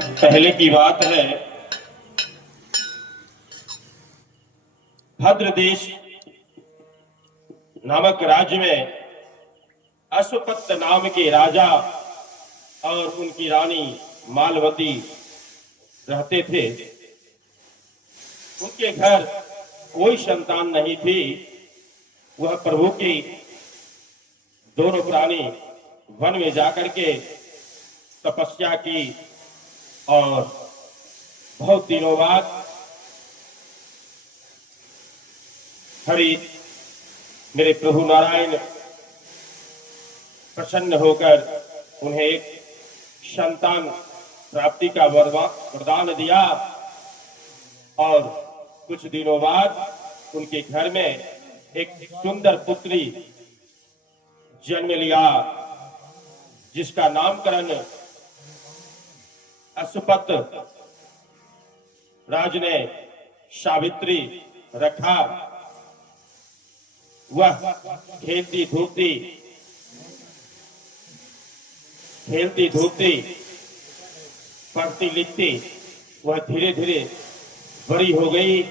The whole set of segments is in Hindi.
पहले की बात है, भद्र देश नामक राज्य में अश्वपत नाम के राजा और उनकी रानी मालवती रहते थे। उनके घर कोई संतान नहीं थी। वह प्रभु की दोनों प्राणी वन में जाकर के तपस्या की और बहुत दिनों बाद हरि मेरे प्रभु नारायण प्रसन्न होकर उन्हें एक संतान प्राप्ति का वरदान दिया और कुछ दिनों बाद उनके घर में एक सुंदर पुत्री जन्म लिया, जिसका नामकरण अश्वपत राज ने सावित्री रखा। वह खेलती धूपती पढ़ती लिखती वह धीरे धीरे बड़ी हो गई।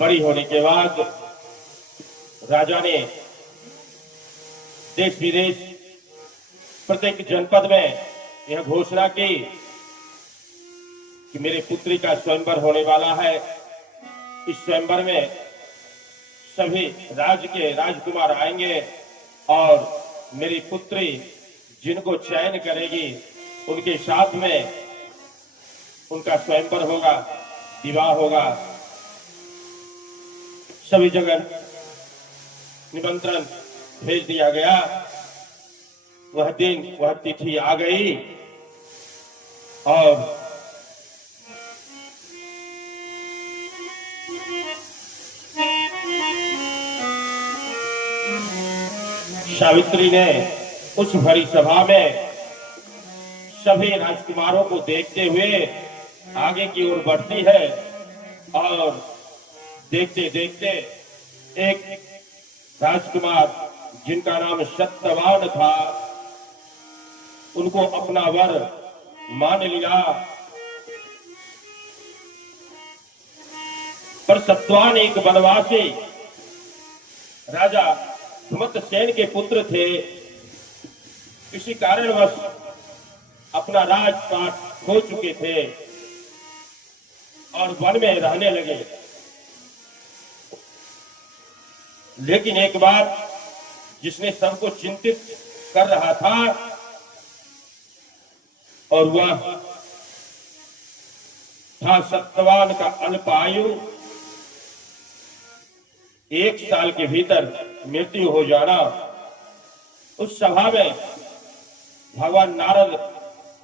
बड़ी होने के बाद राजा ने देश विदेश प्रत्येक जनपद में यह घोषणा की कि मेरे पुत्री का स्वयंवर होने वाला है। इस स्वयंवर में सभी राज्य के राजकुमार आएंगे और मेरी पुत्री जिनको चयन करेगी उनके साथ में उनका स्वयंवर होगा, विवाह होगा। सभी जगह निमंत्रण भेज दिया गया। वह दिन वह तिथि आ गई और सावित्री ने उस भरी सभा में सभी राजकुमारों को देखते हुए आगे की ओर बढ़ती है और देखते देखते एक राजकुमार जिनका नाम सत्यवान था उनको अपना वर मान लिया। पर सत्यवान एक वनवासी राजा धुमतसेन के पुत्र थे। किसी कारणवश अपना राजपाट खो चुके थे और वन में रहने लगे। लेकिन एक बात जिसने सबको चिंतित कर रहा था और वह था सत्यवान का अल्प आयु, 1 साल के भीतर मृत्यु हो जाना। उस सभा में भगवान नारद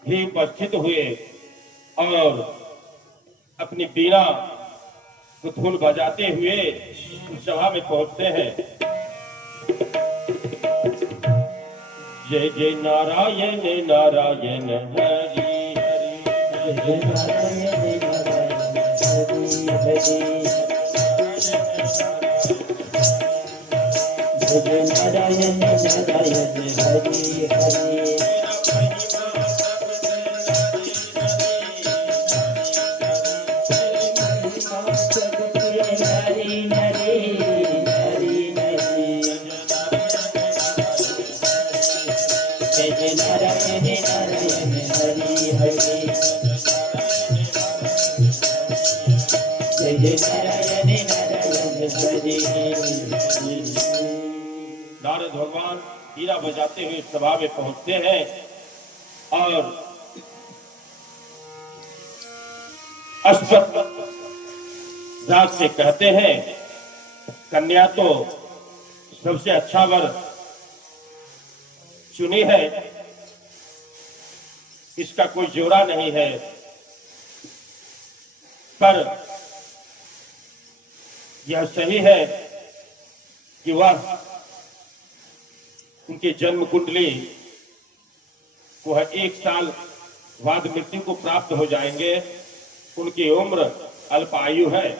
भी उपस्थित हुए और अपनी बीना को धुन बजाते हुए उस सभा में पहुंचते हैं। जय जय नारायण नारायण हरि हरि, जय नारायण नारायण हरि हरि, जय नारायण नारायण हरि हरि। नारद भगवान हीरा बजाते हुए सभा में पहुंचते हैं और अश्वत्थ राज से कहते हैं, कन्या तो सबसे अच्छा वर चुनी है, इसका कोई जोड़ा नहीं है। पर यह सही है कि वह उनके जन्म कुंडली वह 1 साल बाद मृत्यु को प्राप्त हो जाएंगे। उनकी उम्र अल्प आयु है।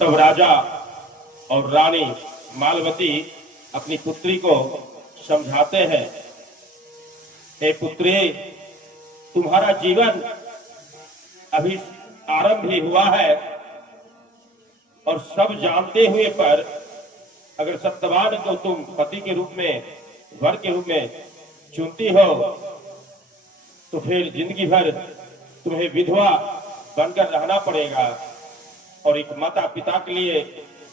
तब राजा और रानी मालवती अपनी पुत्री को समझाते हैं हे पुत्री, तुम्हारा जीवन अभी आरंभ ही हुआ है और सब जानते हुए पर अगर सत्यवान को तुम पति के रूप में, वर के रूप में चुनती हो तो फिर जिंदगी भर तुम्हें विधवा बनकर रहना पड़ेगा और एक माता पिता के लिए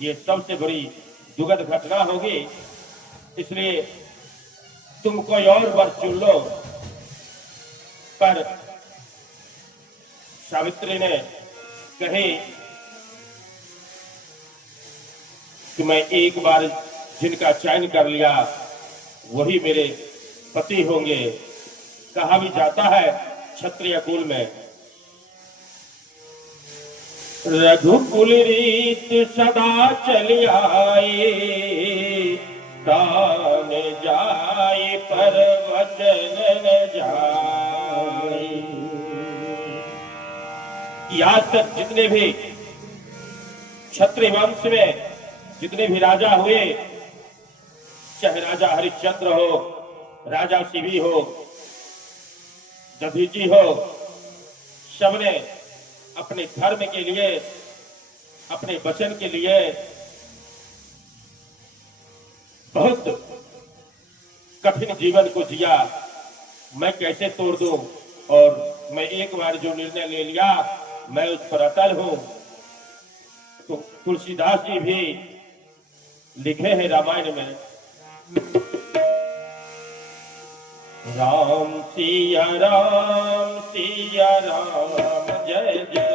ये सबसे बड़ी दुखद घटना होगी। इसलिए तुम कोई और वर चुन लो। पर सावित्री ने कही कि मैं एक बार जिनका चयन कर लिया वही मेरे पति होंगे। कहा भी जाता है क्षत्रिय कुल में, रघुकुल रीत सदा चली आई, तान जाए पर वचन न जाए। आज तक जितने भी क्षत्रिय वंश में जितने भी राजा हुए, चाहे राजा हरिश्चंद्र हो, राजा शिवी हो, दधीची हो, सबने अपने धर्म के लिए, अपने वचन के लिए बहुत कठिन जीवन को जिया। मैं कैसे तोड़ दूं, और मैं एक बार जो निर्णय ले लिया मैं उस पर अटल हूं। तो तुलसीदास जी भी लिखे हैं रामायण में, राम सिया राम जय जय राम, सिया राम जय जय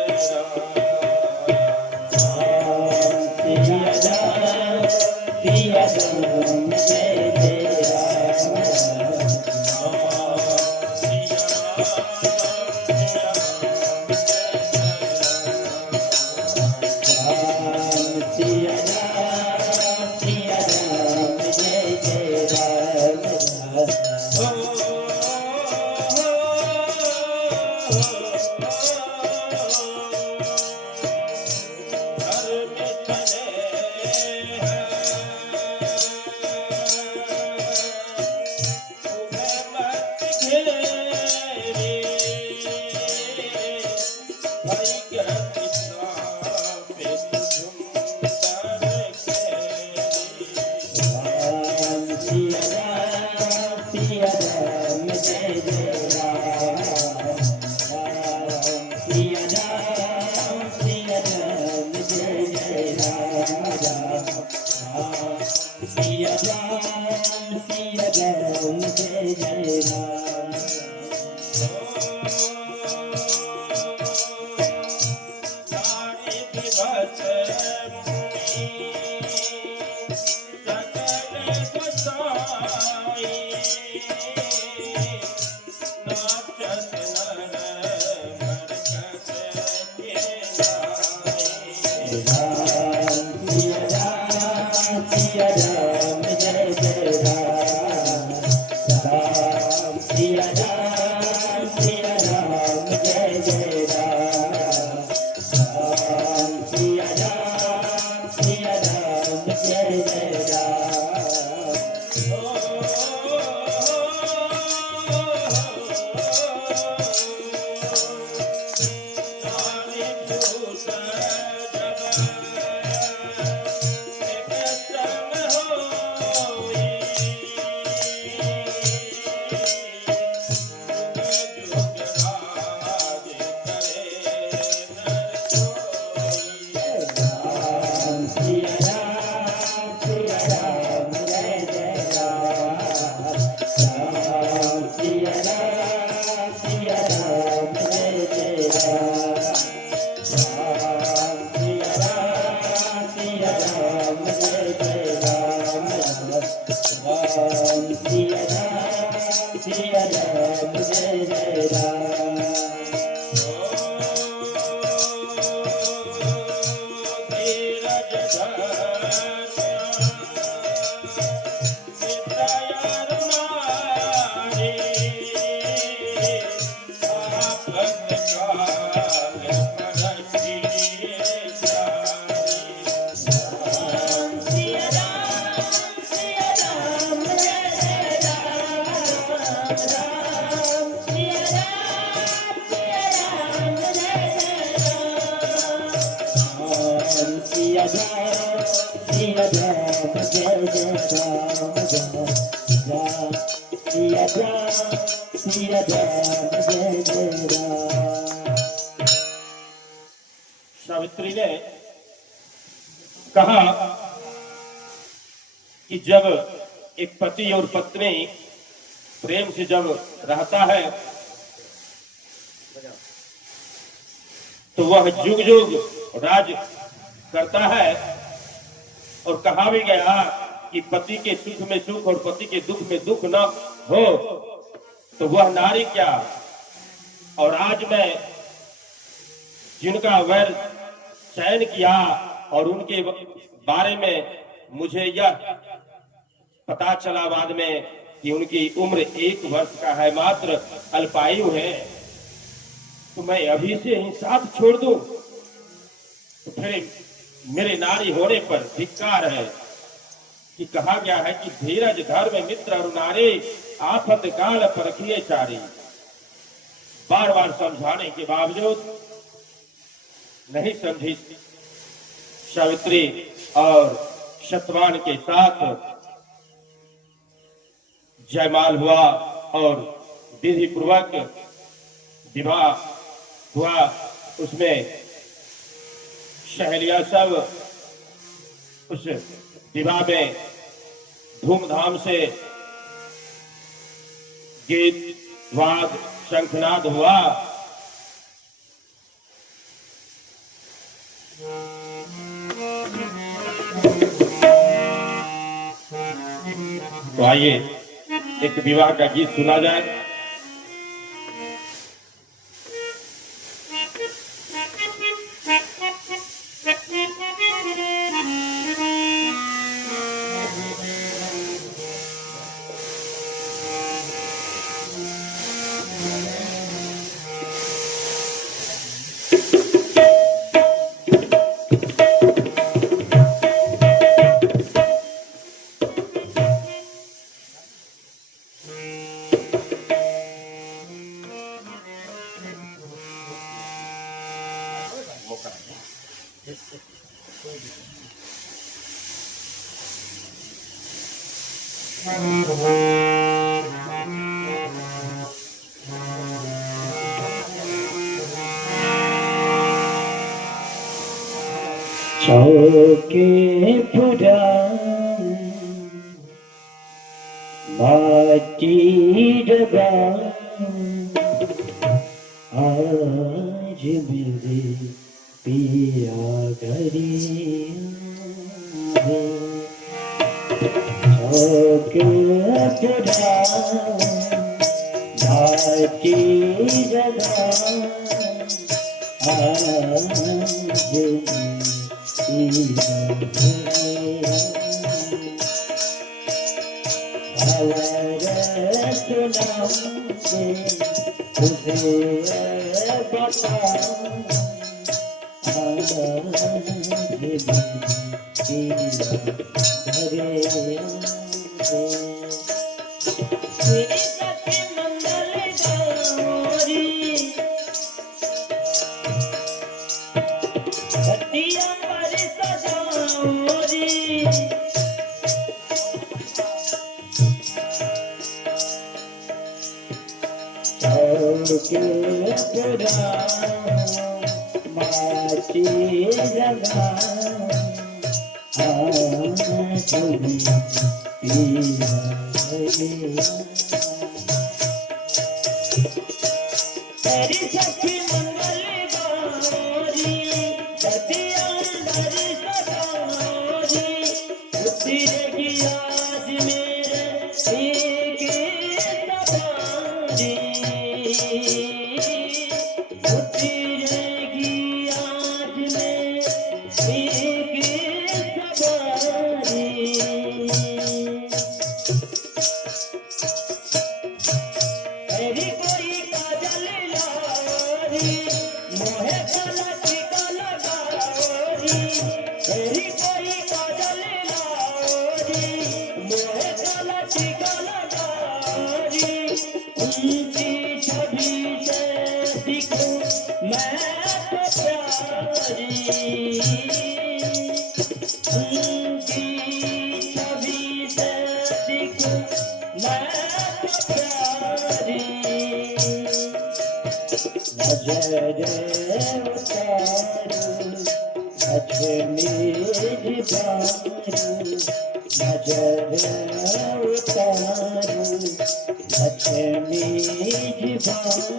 सिया राम जय जय राम। सावित्री ने कहा कि जब एक पति और पत्नी प्रेम से जब रहता है तो वह जुग जुग राज करता है। और कहा भी गया कि पति के सुख में सुख और पति के दुख में दुख न हो तो वह नारी क्या। और आज मैं जिनका वैर चयन किया और उनके बारे में मुझे यह पता चला बाद में कि उनकी उम्र 1 वर्ष का है, मात्र अल्पायु है, तो मैं अभी से ही साथ छोड़ दूं तो फिर मेरे नारी होने पर धिक्कार है। कि कहा गया है कि धीरज धर्म मित्र और नारी आफत काल परखिए चारी। बार बार समझाने के बावजूद नहीं समझी सावित्री और सत्यवान के साथ जयमाल हुआ और विधि पूर्वक विवाह हुआ। उसमें सहेलियां सब उस विवाह में धूमधाम से गीत वाद शंखनाद हुआ। तो आइए एक विवाह का गीत सुना जाए। चौके पुराण माटी डबा आज मेरे पिया घरे चौके पुराण माटी डबा आज माटी जगा तेरी सखी मंगल गौरी सतिया अंदर सदारी उतरेगी आज मेरे एक सवारी उतरेगी आज मेरे एक सवारी तेरी कोई काजल लारी मोहे गला टीका लगारी तेरी कोई काजल लारी मोहे गला टीका लगारी उनकी छवि से दिखूं मैं तो प्यारी उनकी छवि से दिखूं मैं प्यारी नजर उतारू लक्ष्मी बारू नजर उतारू लक्ष्मी बारू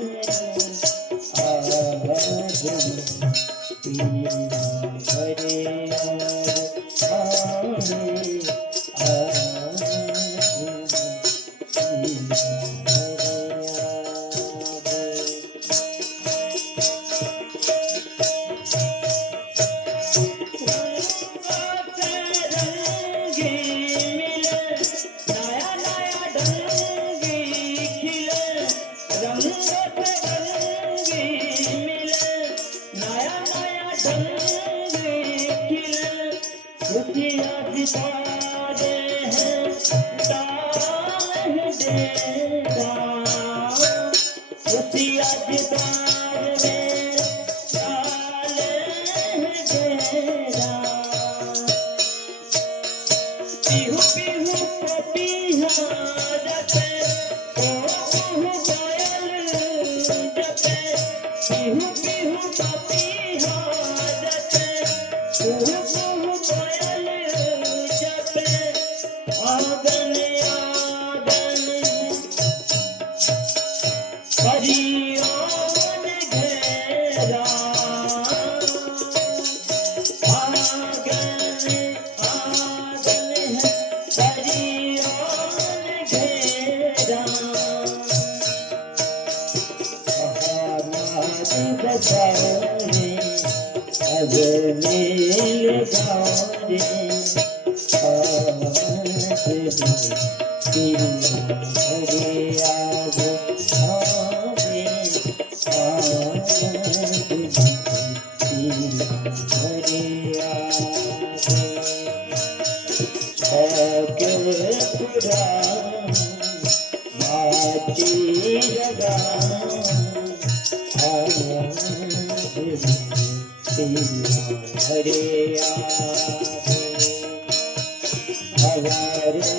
आज हरे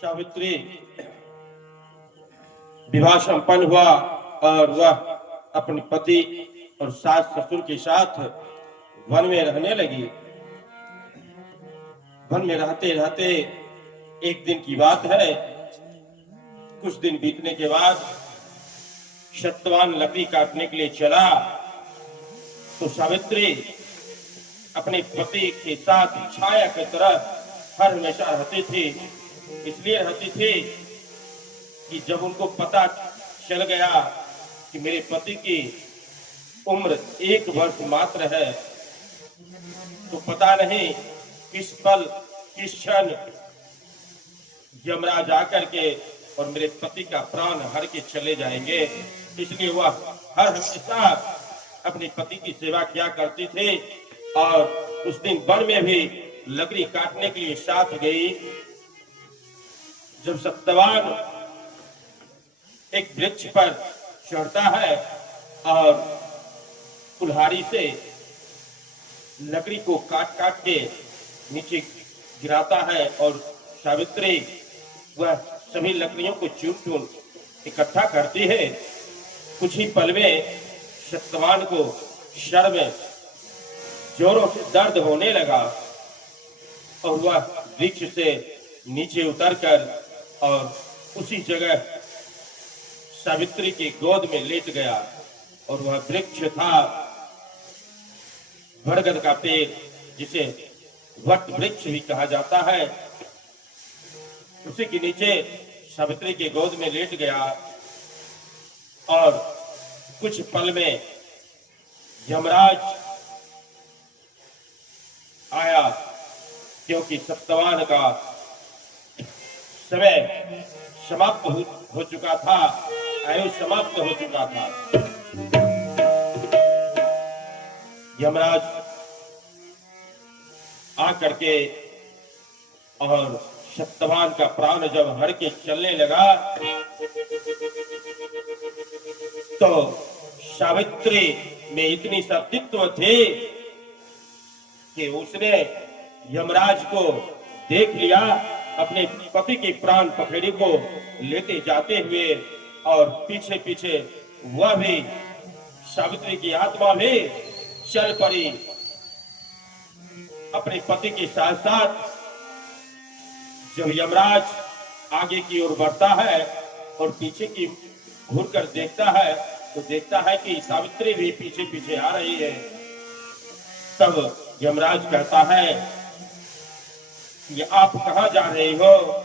सावित्री विवाह संपन्न हुआ और वह अपने पति और सास ससुर के साथ वन में रहने लगी। वन में रहते रहते एक दिन की बात है, कुछ दिन बीतने के बाद सत्यवान लकड़ी काटने के लिए चला तो सावित्री अपने पति के साथ छाया की तरह हर हमेशा रहती थी। इसलिए रहती थी कि जब उनको पता चल गया कि मेरे पति की उम्र 1 वर्ष मात्र है, तो पता नहीं किस पल किस क्षण यमराज आकर के और मेरे पति का प्राण हर के चले जाएंगे। इसलिए वह हर हमेशा अपने पति की सेवा किया करती थी और उस दिन वन में भी लकड़ी काटने के लिए साथ गई। जब सत्यवान एक वृक्ष पर चढ़ता है और कुल्हाड़ी से लकड़ी को काट काट के नीचे गिराता है और सावित्री वह सभी लकड़ियों को चुन चुन इकट्ठा करती है। कुछ ही पल में सत्यवान को शर में जोरों से दर्द होने लगा और वह वृक्ष से नीचे उतरकर और उसी जगह सावित्री की गोद में लेट गया। और वह वृक्ष था बरगद का पेड़, जिसे वट वृक्ष भी कहा जाता है। उसी के नीचे सावित्री के गोद में लेट गया और कुछ पल में यमराज आया, क्योंकि सत्यवान का समय समाप्त हो चुका था, आयु समाप्त हो चुका था। यमराज आ करके और सत्यवान का प्राण जब हर के चलने लगा तो सावित्री में इतनी सतीत्व थे कि उसने यमराज को देख लिया, अपने पति के प्राण पखेड़ी को लेते जाते हुए, और पीछे पीछे वह भी सावित्री की आत्मा भी चल पड़ी अपने पति के साथ साथ। जब यमराज आगे की ओर बढ़ता है और पीछे की घूर कर देखता है तो देखता है कि सावित्री भी पीछे पीछे आ रही है। तब यमराज कहता है कि आप कहां जा रहे हो?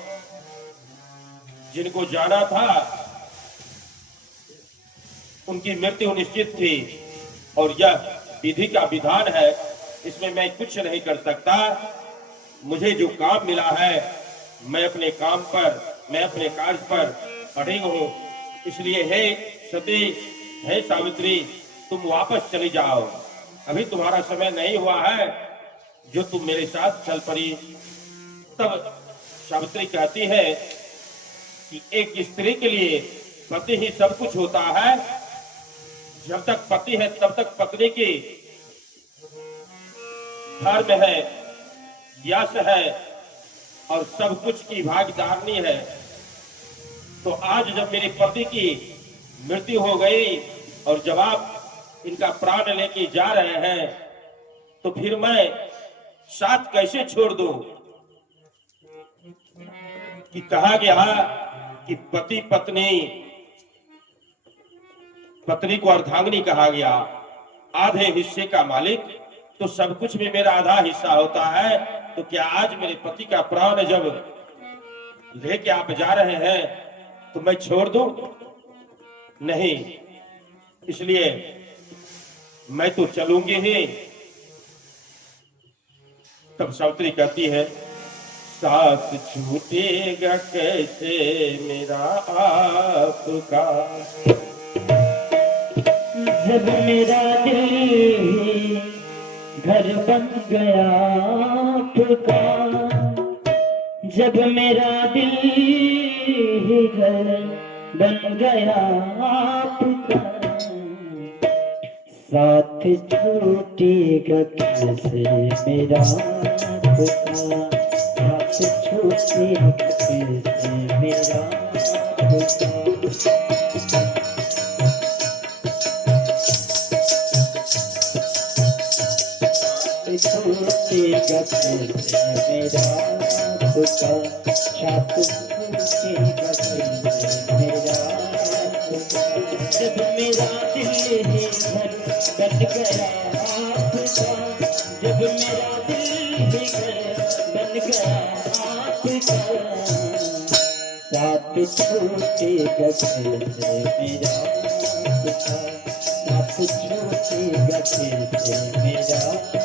जिनको जाना था उनकी मृत्यु निश्चित थी और यह विधि का विधान है, इसमें मैं कुछ नहीं कर सकता। मुझे जो काम मिला है मैं अपने काम पर, मैं अपने कार्य पर अड़िग हूं। इसलिए हे सती, हे सावित्री, तुम वापस चली जाओ, अभी तुम्हारा समय नहीं हुआ है जो तुम मेरे साथ चल पड़ी। तब सावित्री कहती है कि एक स्त्री के लिए पति ही सब कुछ होता है। जब तक पति है तब तक पत्नी की धर्म है, यश है और सब कुछ की भागीदारनी है। तो आज जब मेरे पति की मृत्यु हो गई और जब आप इनका प्राण लेके जा रहे हैं तो फिर मैं साथ कैसे छोड़ दूं? कि कहा गया कि पति पत्नी, पत्नी को अर्धांगिनी कहा गया, आधे हिस्से का मालिक, तो सब कुछ में मेरा आधा हिस्सा होता है। तो क्या आज मेरे पति का प्राण जब लेके आप जा रहे हैं तो मैं छोड़ दूं? नहीं, इसलिए मैं तो चलूंगी ही। तब सावित्री कहती है, साथ छूटेगा कैसे मेरा आपका, जब मेरा दिल घर बन गया आपका, जब मेरा दिल घर बन गया आपका, साथ छूटेगा कैसे मेरा आपका, साथ छूटेगा कैसे मेरा आपका। छूटेगा कैसे मेरा आपका, साथ छूटेगा कैसे मेरा आपका, जब मेरा दिल ही घर बन गया आपका, जब मेरा दिल ही घर बन गया आपका, साथ छूटेगा कैसे मेरा आपका, साथ छूटेगा कैसे मेरा आपका।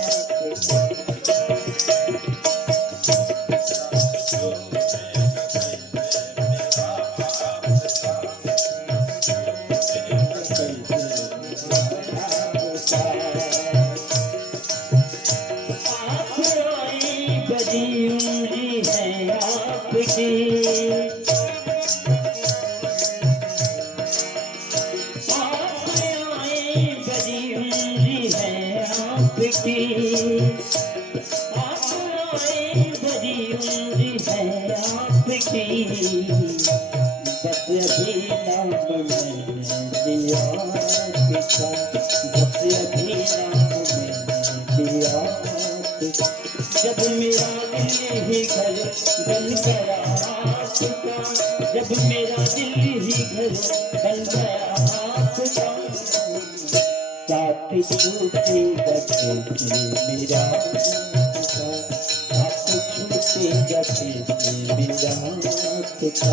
जब मेरा दिल ही घर बन गया आपका, जब मेरा दिल ही घर बन गया आपका, साथ छूटेगा कैसे मेरा आपका, साथ छूटेगा कैसे मेरा आपका।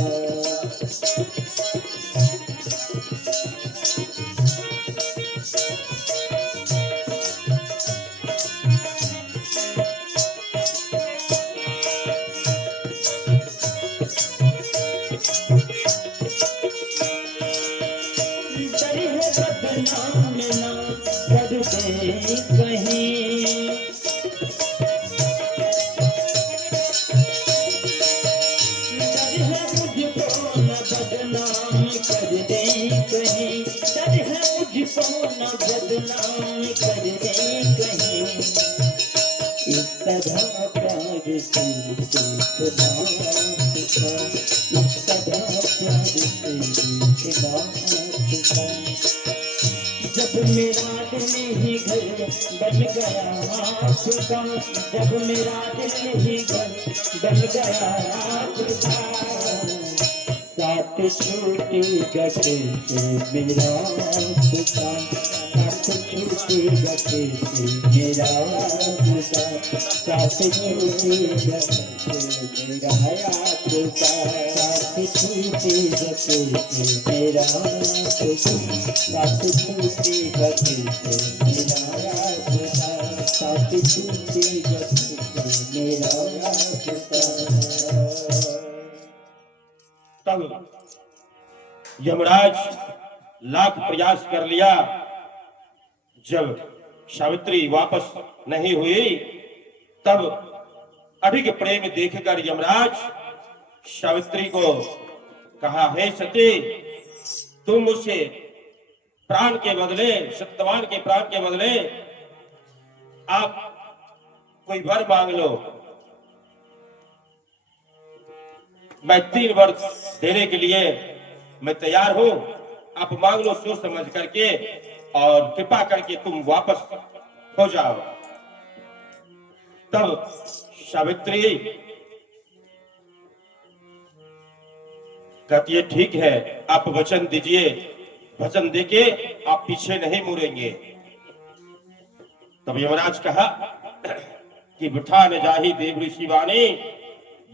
कहीं। डर है मुझको न बदनाम कर दे कहीं, डर है मुझको न बदनाम कर दे कहीं। इस तरह प्यार से देखना था, इस तरह प्यार से देखना था। जब मेरा दिल ही घर बन गया आपका, जब मेरा दिल ही घर बन गया आपका, साथ छूटेगा कैसे मेरा खुदा, साथ छूटेगा कैसे मेरा खुदा, साथ छूटेगा कैसे मेरा खुदा, साथ छूटेगा कैसे मेरा खुदा, साथ छूटेगा कैसे मेरा खुदा, साथ छूटेगा कैसे मेरा खुदा। तब यमराज लाख प्रयास कर लिया, जब सावित्री वापस नहीं हुई, तब अधिक प्रेम देखकर यमराज सावित्री को कहा, हे सती, तुम मुझसे प्राण के बदले, सत्यवान के प्राण के बदले आप कोई वर मांग लो। मैं 3 वर्ष देने के लिए मैं तैयार हूं, आप मांग लो सोच समझ करके, और कृपा करके तुम वापस हो जाओ। तब सावित्री कहती है, ठीक है, आप वचन दीजिए, वचन देके आप पीछे नहीं मुड़ेंगे। तब यमराज कहा कि वृथा न जाहि देव ऋषि वाणी,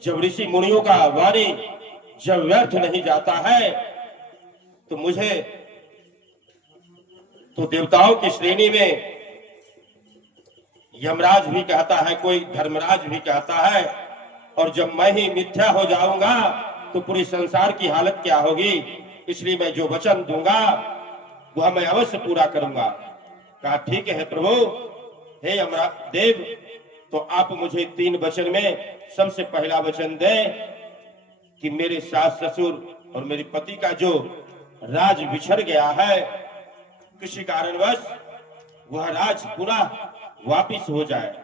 जब ऋषि मुनियों का वाणी जब व्यर्थ नहीं जाता है, तो मुझे तो देवताओं की श्रेणी में यमराज भी कहता है, कोई धर्मराज भी कहता है, और जब मैं ही मिथ्या हो जाऊंगा तो पूरे संसार की हालत क्या होगी, इसलिए मैं जो वचन दूंगा वह मैं अवश्य पूरा करूंगा। कहा, ठीक है प्रभु, हे यमराज देव, तो आप मुझे 3 वचन में सबसे पहला वचन दें कि मेरे सास ससुर और मेरे पति का जो राज बिछड़ गया है, किसी कारणवश वह राज पूरा वापिस हो जाए।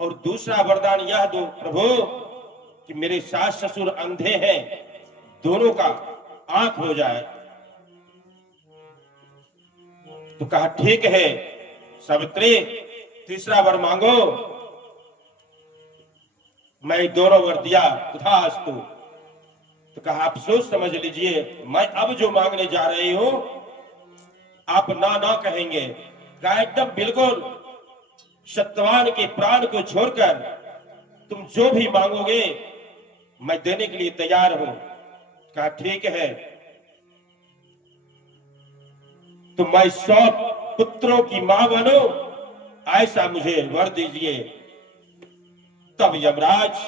और दूसरा वरदान यह दो प्रभु कि मेरे सास ससुर अंधे हैं, दोनों का आंख हो जाए। तो कहा, ठीक है सावित्री, तीसरा वर मांगो। मैं दोनों वर दिया, तथास्तु। तो कहा, आप सोच समझ लीजिए, मैं अब जो मांगने जा रही हूं आप ना ना कहेंगे। कहा, एकदम बिल्कुल सत्यवान के प्राण को छोड़कर तुम जो भी मांगोगे मैं देने के लिए तैयार हूं। कहा, ठीक है, तो मैं 100 पुत्रों की मां बनूं, ऐसा मुझे वर दीजिए। तब यमराज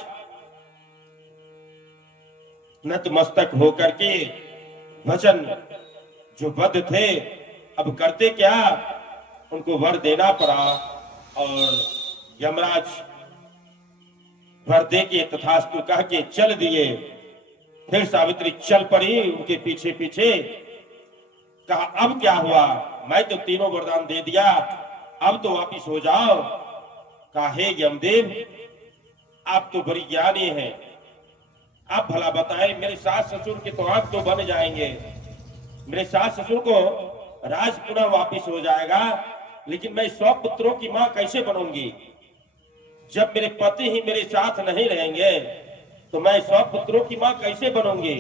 नतमस्तक होकर के वचन जो बद्ध थे, अब करते क्या, उनको वर देना पड़ा। और यमराज वर दे के तथास्तु कह के चल दिए। फिर सावित्री चल पड़ी उनके पीछे पीछे। कहा, अब क्या हुआ, मैं तो तीनों वरदान दे दिया, अब तो वापिस हो जाओ। कहा, हे यमदेव, आप तो बड़ी ज्ञानी हैं, आप भला बताएं, मेरे सास ससुर के तो आंख तो बन जाएंगे, मेरे सास ससुर को राज पुनः वापिस हो जाएगा, लेकिन मैं 100 पुत्रों की मां कैसे बनूंगी? जब मेरे पति ही मेरे साथ नहीं रहेंगे तो मैं 100 पुत्रों की मां कैसे बनूंगी?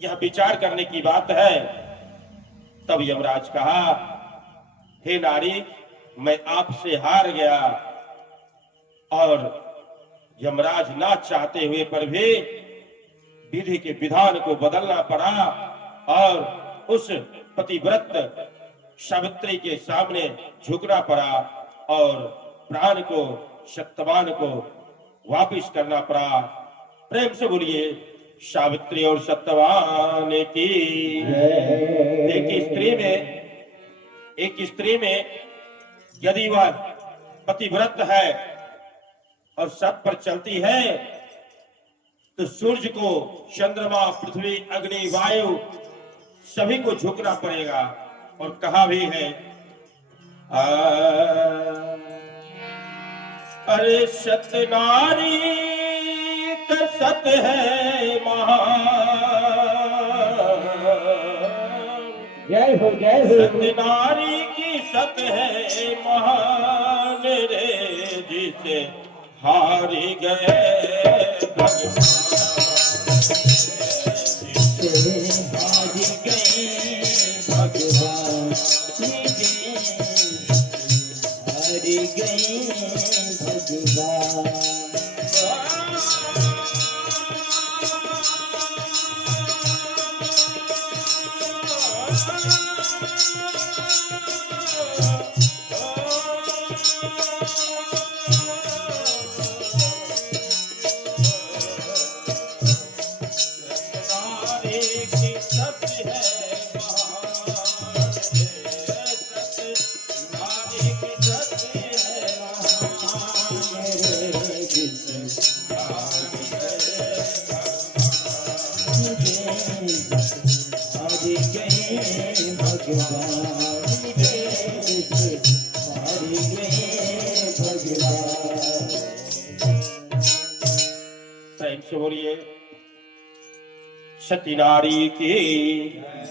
यह विचार करने की बात है। तब यमराज कहा, हे नारी, मैं आपसे हार गया। और यमराज ना चाहते हुए पर भी विधि के विधान को बदलना पड़ा और उस पतिव्रत सावित्री के सामने झुकना पड़ा और प्राण को, सत्यवान को वापिस करना पड़ा। प्रेम से बोलिए, सावित्री और सत्यवान की। देखिए, स्त्री में एक स्त्री में यदि वह पतिव्रत है और सत पर चलती है तो सूर्य को, चंद्रमा, पृथ्वी, अग्नि, वायु सभी को झुकना पड़ेगा। और कहा भी है अरे सत नारी का सत है महान, जय हो जय हो। सत नारी की सत है महान रे, जिसे हारी गए भगवान, जिसे हारी गए भगवान, हारी गए भगवान। बोलिए सती नारी की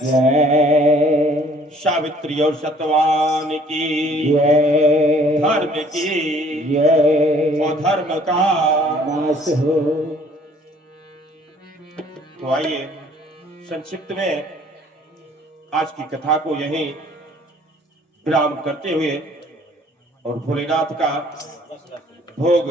जय, सावित्री और सतवान की जय, धर्म की जय, और धर्म का नाश हो। तो आइए संक्षिप्त में आज की कथा को यहीं विराम करते हुए और भोलेनाथ का भोग